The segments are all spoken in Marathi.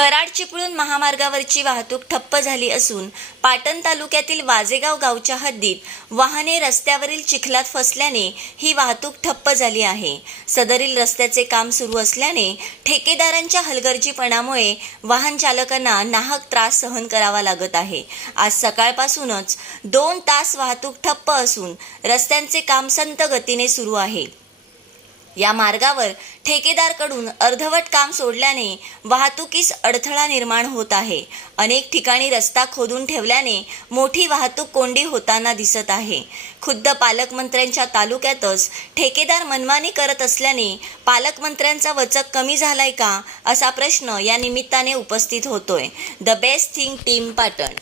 कराड चिपळूण महामार्गावरची वाहतूक ठप्प झाली असून पाटण तालुक्यातील वाजेगाव गावच्या हद्दीत वाहने रस्त्यावरील चिखलात फसल्याने ही वाहतूक ठप्प झाली आहे. सदरील रस्त्याचे काम सुरू असल्याने ठेकेदारांच्या हलगर्जीपणामुळे वाहन चालकांना नाहक त्रास सहन करावा लागत आहे. आज सकाळपासूनच दोन तास वाहतूक ठप्प असून रस्त्यांचे काम संत गतीने सुरू आहे. या मार्गावर ठेकेदारकडून अर्धवट काम सोडल्याने वाहतुकीस अडथळा निर्माण होत आहे. अनेक ठिकाणी रस्ता खोदून ठेवल्याने मोठी वाहतूक कोंडी होताना दिसत आहे. खुद्द पालकमंत्र्यांच्या तालुक्यातच ठेकेदार मनमानी करत असल्याने पालकमंत्र्यांचा वचक कमी झालाय का असा प्रश्न या निमित्ताने उपस्थित होतोय. The best thing team Patan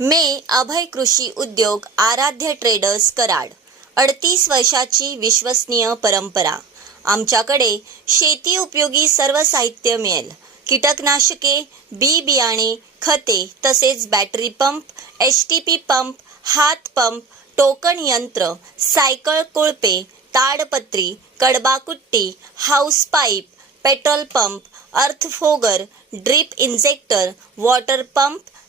मे अभय कृषी उद्योग आराध्य ट्रेडर्स कराड. अडतीस वर्षाची विश्वसनीय परंपरा. आमच्याकडे शेती उपयोगी सर्व साहित्य मिळेल. कीटकनाशके बी बियाणे खते तसेच battery pump H T P pump हात पंप टोकन यंत्र सायकल कोळपे ताडपत्री कडबाकुट्टी hose pipe petrol pump earth auger drip injector water pump